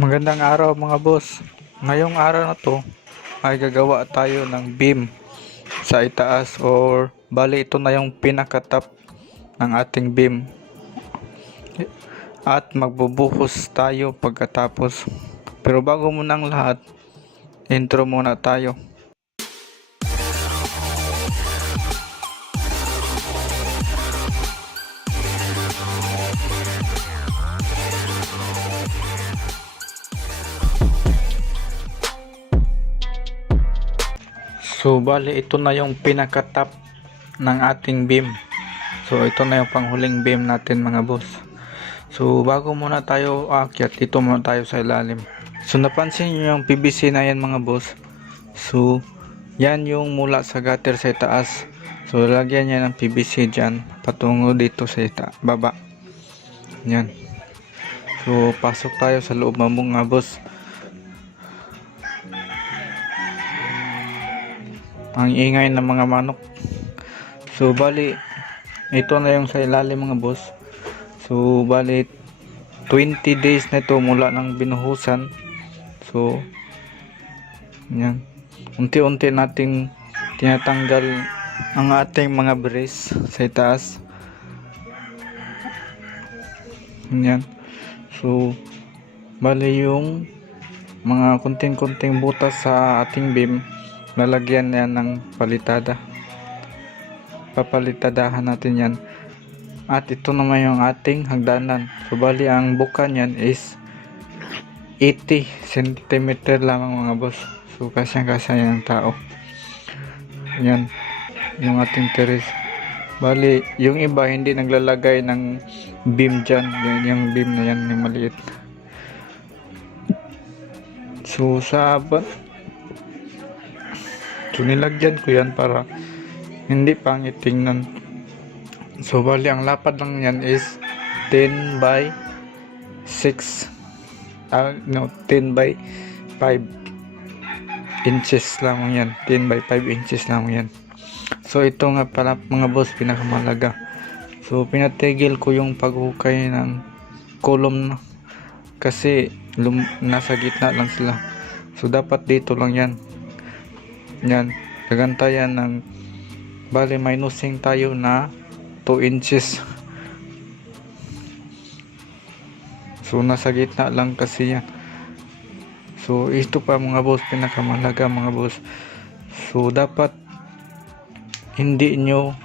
Magandang araw mga boss. Ngayong araw na to ay gagawa tayo ng beam sa itaas or bali ito na yung pinaka-top ng ating beam. At magbubuhos tayo pagkatapos. Pero bago muna ang lahat, intro muna tayo. So bali ito na yung pinaka-top ng ating beam. So ito na yung panghuling beam natin mga boss. So bago muna tayo aakyat, dito muna tayo sa ilalim. So napansin nyo yung PVC na yan mga boss. So yan yung mula sa gutter sa itaas. So lagyan niya ng PVC dyan patungo dito sa baba. Yan. So pasok tayo sa loob mga boss. Ang ingay ng mga manok. So bali ito na yung sa ilalim mga boss. So bali 20 days na ito mula ng binuhusan. So yan, unti-unti nating tinatanggal ang ating mga brace sa itaas. Yan. So bali yung mga kunting-kunting butas sa ating beam, lalagyan yan ng palitada. Papalitadahan natin yan. At ito naman yung ating hagdanan. So bali ang buka niyan is 80 cm lamang mga boss. So kasyang-kasya yung tao. Yan yung ating terrace. Bali yung iba hindi naglalagay ng beam dyan. Yan yung beam na yan yung maliit. So so nilagyan ko yan para hindi pangit tingnan. So bali ang lapad lang yan is 10 by 6 10 by 5 inches lang yan. 10 by 5 inches lang yan. So ito nga pala mga boss, pinakamalaga. So pinatigil ko yung paghukay ng column kasi nasa gitna lang sila. So dapat dito lang yan. Yan, gagantayan ng bali may nosing tayo na 2 inches. So nasa gitna lang kasi yan. So ito pa mga boss, pinakamalaga mga boss. So dapat hindi nyo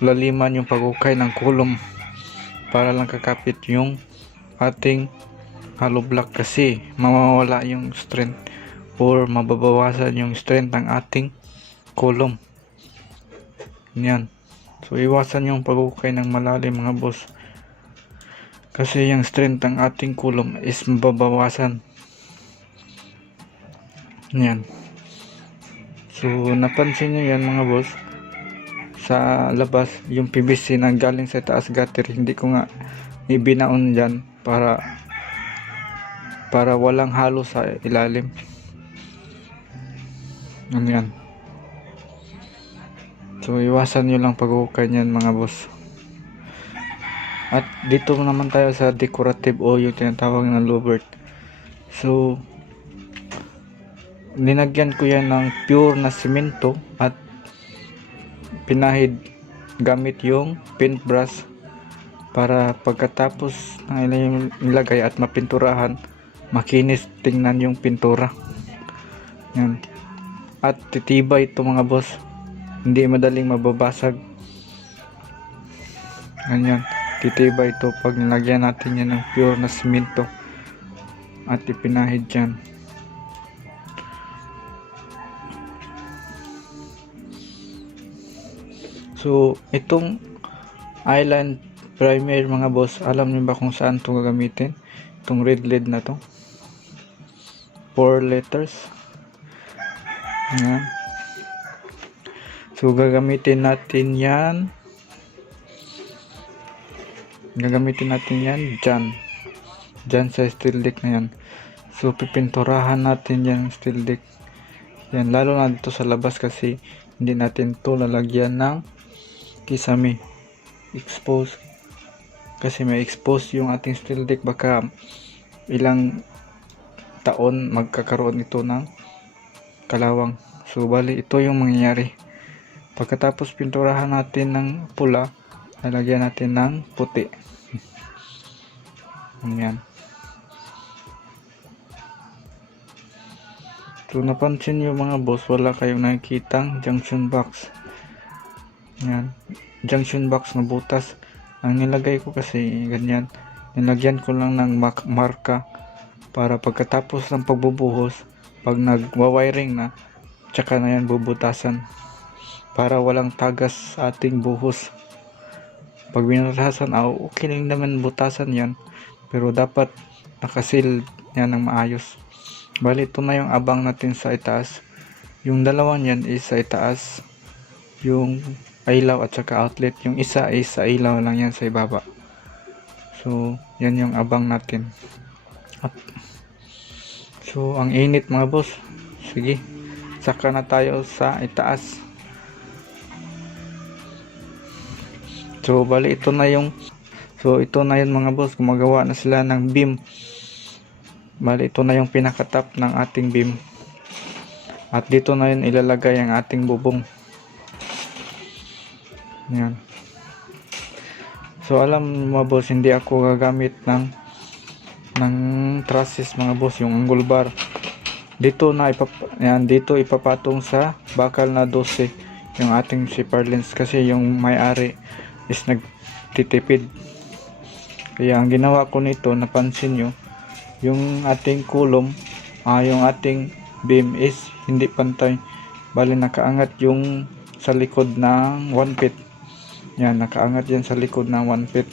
laliman yung paghukay ng kulom para lang kakapit yung ating hollow block kasi mawawala yung strength or mababawasan yung strength ng ating kulom. Yan. So iwasan yung paghukay ng malalim mga boss. Kasi yung strength ng ating kulom is mababawasan. Yan. So napansin nyo yan mga boss. Sa labas yung PVC na galing sa taas gutter, hindi ko nga ibinaon dyan para walang halo sa ilalim. Yan. So iwasan nyo lang paghukay niyan mga boss. At dito naman tayo sa decorative o yung tinatawag na louvert. So linagyan ko yan ng pure na simento at pinahid gamit yung paintbrush para pagkatapos ng ilagay at mapinturahan, makinis tingnan yung pintura. Yan. At titibay ito mga boss, hindi madaling mababasag. Ganyan, titibay ito pag nilagyan natin yan ng pure na simento at ipinahid dyan. So itong island primer mga boss, alam niyo ba kung saan ito gagamitin? Itong red lead na to, 4 letters. Yan. So gagamitin natin yan dyan sa steel deck na yan. So pipinturahan natin yan steel deck yan, lalo na dito sa labas kasi hindi natin to lalagyan ng kisame expose kasi may expose yung ating steel deck, baka ilang taon magkakaroon ito ng kalawang. So bali ito yung mangyayari. Pagkatapos pinturahan natin ng pula, lalagyan natin ng puti. Ayan. So napansin nyo mga boss, wala kayong nakikitang junction box. Ayan. Junction box na butas. Ang nilagay ko kasi ganyan. Nilagyan ko lang ng marka para pagkatapos ng pagbubuhos, pag nagwa-wiring na, tsaka na yan bubutasan. Para walang tagas sa ating buhos. Pag binutasan, okay lang naman butasan yan. Pero dapat nakasil yan ng maayos. Bali ito na yung abang natin sa itaas. Yung dalawang yan is sa itaas. Yung ilaw at saka outlet. Yung isa is sa ilaw lang yan sa ibaba. So yan yung abang natin. So ang init mga boss. Sige, saka na tayo sa itaas. So bali ito na yung mga boss, gumagawa na sila ng beam. Bali ito na yung pinakatap ng ating beam. At dito na yun ilalagay ang ating bubong. Yan. So alam mga boss, hindi ako gagamit ng trusses mga boss, yung angle bar. Dito dito ipapatong sa bakal na 12 yung ating zipper lens kasi yung may-ari is nagtitipid. Kaya ang ginawa ko nito, napansin nyo, yung ating kulom, yung ating beam is hindi pantay. Bali nakaangat yung sa likod ng 1 feet. Yan, nakaangat yan sa likod ng 1 feet.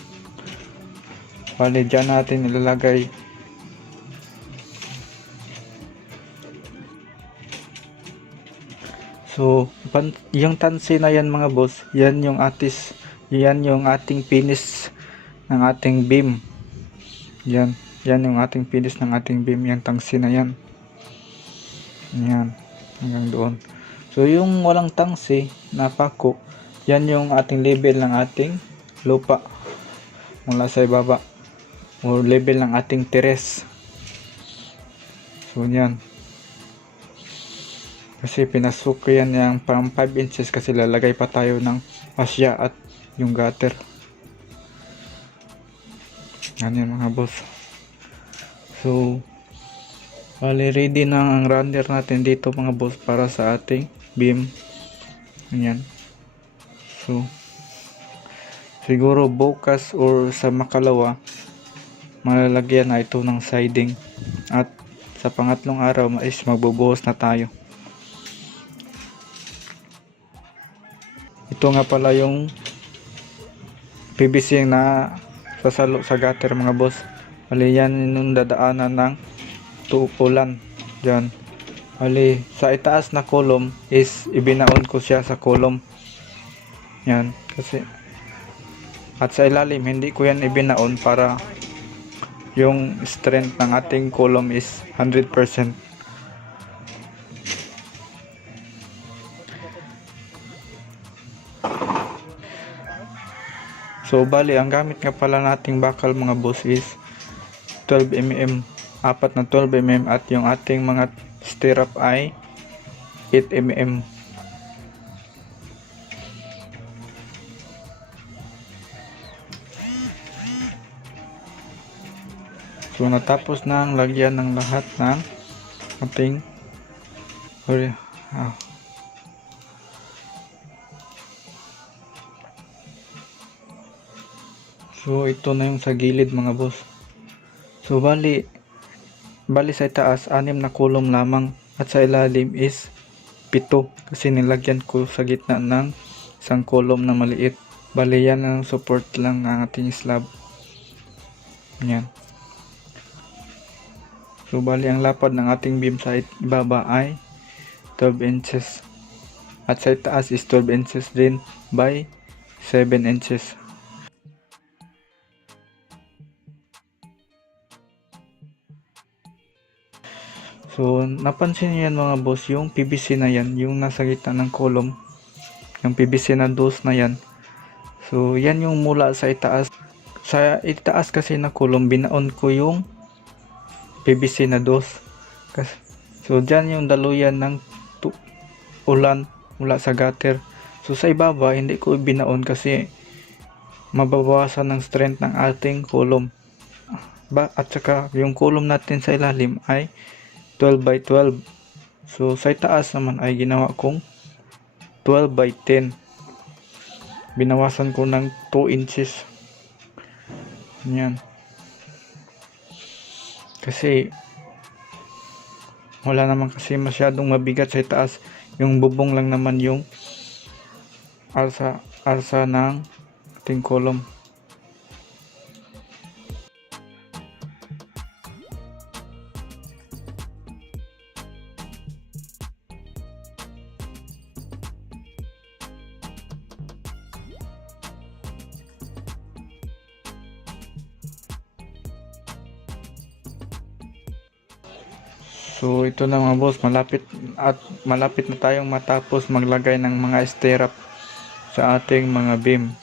Bali dyan natin ilalagay so yung tansi na yan mga boss, yan yung ating finish ng ating beam. Yan yung ating finish ng ating beam, yung tangsi na yan. Yan, hanggang doon. So yung walang tangsi na pako, yan yung ating level ng ating lupa mula sa ibaba, o level ng ating teres. So yan, kasi pinasok ko yan yung pang 5 inches kasi lalagay pa tayo ng asya at yung gutter. Yan yung mga boss. So bali ready na ang runner natin dito mga boss para sa ating beam. Yan. So siguro bukas or sa makalawa malalagyan na ito ng siding, at sa pangatlong araw is magbubuhos na tayo. Ito nga pala yung PVC na sasalo sa gutter mga boss. Bali yan yung dadaanan ng tuulan dyan. Bali sa itaas na column is ibinaon ko siya sa column. Yan kasi, at sa ilalim hindi ko yan ibinaon para yung strength ng ating column is 100%. So bali ang gamit nga pala nating bakal mga boss is 12mm, apat na 12mm, at yung ating mga stirrup ay 8mm. So natapos na ang lagyan ng lahat ng ating So ito na yung sa gilid mga boss. So bali sa itaas 6 na kulom lamang, at sa ilalim is 7 kasi nilagyan ko sa gitna ng isang kulom na maliit. Bali yan ang support lang ng ating slab. Yan. So bali ang lapad ng ating beam sa ibaba ay 12 inches, at sa itaas is 12 inches din by 7 inches. So napansin niyo yan mga boss, yung PVC na yan, yung nasa gitna ng column, yung PVC na dos na yan. So yan yung mula sa itaas. Sa itaas kasi na column, binaon ko yung PVC na dos. So dyan yung daluyan ng ulan mula sa gutter. So sa ibaba hindi ko binaon kasi mababawasan ng strength ng ating column. At saka yung column natin sa ilalim ay 12 by 12. So sa itaas naman ay ginawa kong 12 by 10. Binawasan ko ng 2 inches. Yan. Kasi wala naman kasi masyadong mabigat sa itaas. Yung bubong lang naman yung arsa ng ating column. So ito na mga boss, malapit na tayong matapos maglagay ng mga stirrup sa ating mga beam.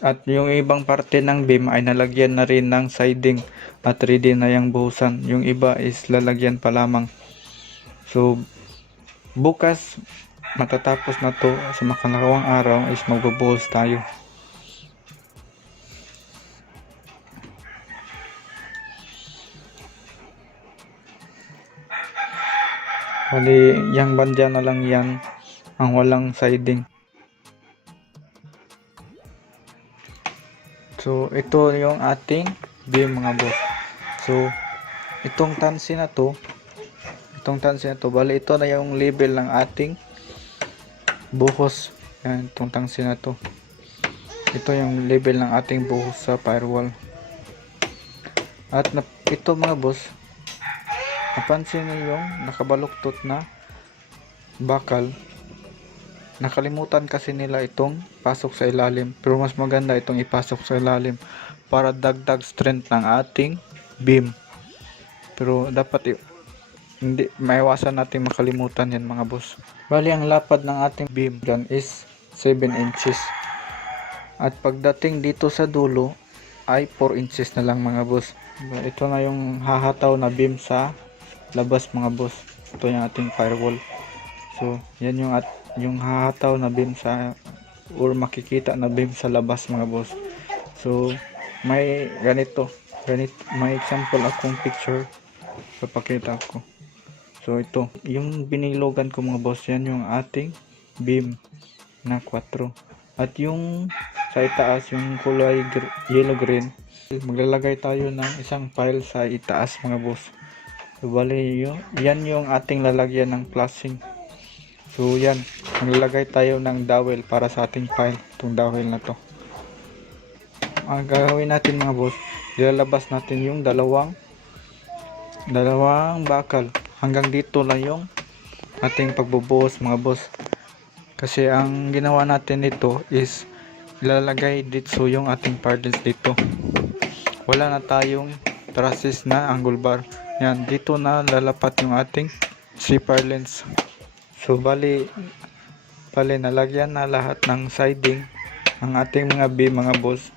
At yung ibang parte ng beam ay nalagyan na rin ng siding at ready na yung buhusan. Yung iba is lalagyan pa lamang. So bukas matatapos na to, sa makalawang araw is magbubuhos tayo. Bali, yung bandya na lang yan ang walang siding. So ito yung ating beam mga boss. So itong tansi na to, bali ito na yung level ng ating buhos. Yan, itong tangsi na to. Ito yung level ng ating buhos sa firewall. At ito mga boss, napansin niyo yung nakabaluktot na bakal. Nakalimutan kasi nila itong pasok sa ilalim, pero mas maganda itong ipasok sa ilalim para dagdag strength ng ating beam. Pero dapat hindi maiwasan natin makalimutan yan mga boss. Bali ang lapad ng ating beam dyan is 7 inches. At pagdating dito sa dulo ay 4 inches na lang mga boss. Ito na yung hahataw na beam sa labas mga boss. Ito yung ating firewall. So yan yung hahataw na beam sa, or makikita na beam sa labas mga boss. So may ganito, may example akong picture, papakita ko. So ito yung binilogan ko mga boss, yan yung ating beam na 4. At yung sa itaas yung kulay yellow green, maglalagay tayo ng isang pile sa itaas mga boss. So bali yan yung ating lalagyan ng flashing. So yan, maglalagay tayo ng dowel para sa ating pile, itong dowel na to. Ang gagawin natin mga boss, ilalabas natin yung dalawang bakal. Hanggang dito lang yung ating pagbubuhos mga boss. Kasi ang ginawa natin dito is ilalagay dito yung ating pardons dito. Wala na tayong trusses na angle bar. Yan, dito na lalapat yung ating zipper lens. So bali nalagyan na lahat ng siding ang ating mga beam mga boss.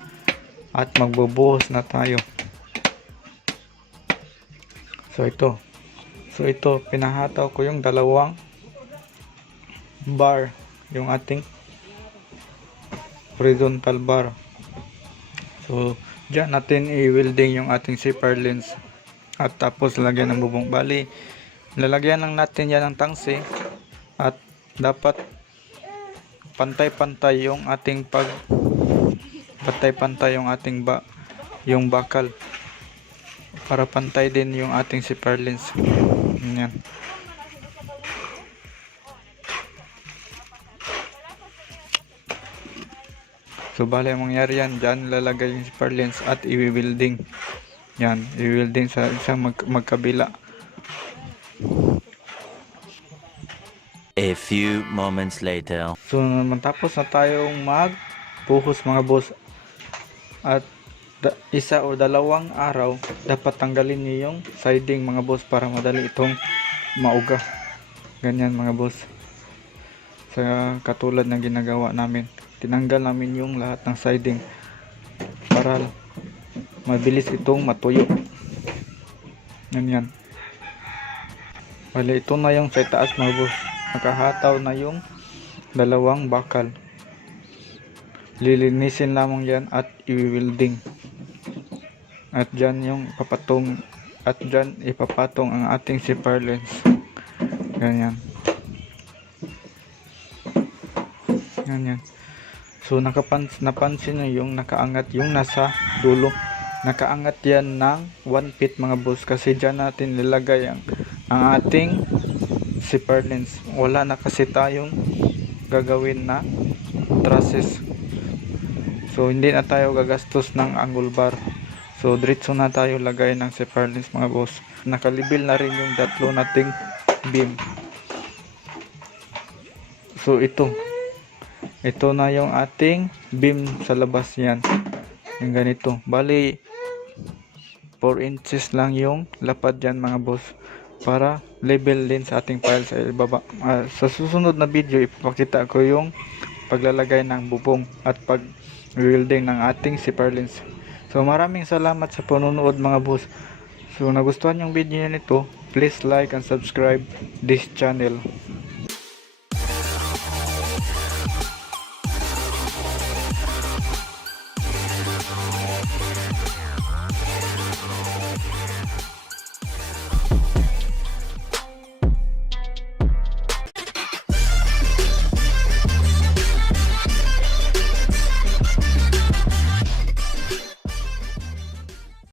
At magbubuhos na tayo. So ito pinahataw ko yung dalawang bar, yung ating horizontal bar. So dyan natin i-welding yung ating zipper lens. At tapos lagyan ng bubong. Bali lalagyan lang natin yan ng tangsi. At dapat pantay-pantay yung ating yung bakal para pantay din yung ating zipper lens. Yan. So bali ang mangyari yan, dyan lalagay yung zipper lens at i-welding. Yan, i-welding sa isang magkabila. A few moments later. So matapos na tayong magbuhos mga boss, at isa o dalawang araw dapat tanggalin niyo yung siding mga boss para madali itong mauga. Ganyan mga boss, sa katulad ng ginagawa namin. tinanggal namin yung lahat ng siding para mabilis itong matuyo. Ganyan. Bali, ito na yung sa taas mga boss. Nakahataw na yung dalawang bakal. Lilinisin lamang yan at i-welding. At dyan yung papatong, at dyan ipapatong ang ating zipper lens. Ganyan. Ganyan. So napansin nyo yung nakaangat yung nasa dulo. Nakaangat yan ng 1 feet mga boss, kasi dyan natin nilagay ang ating zipper lens. Wala na kasi tayong gagawin na trusses. So hindi na tayo gagastos ng angle bar. So diretso na tayo lagay ng zipper lens mga boss. Nakalibil na rin yung tatlo nating beam. So ito na yung ating beam sa labas yan. Yung ganito. Bali 4 inches lang yung lapad dyan mga boss, para level din sa ating pile sa ibaba. Sa susunod na video ipapakita ko yung paglalagay ng bubong at pag-welding ng ating zipper lens. So maraming salamat sa panonood mga boss. So nagustuhan yung video nito, please like and subscribe this channel.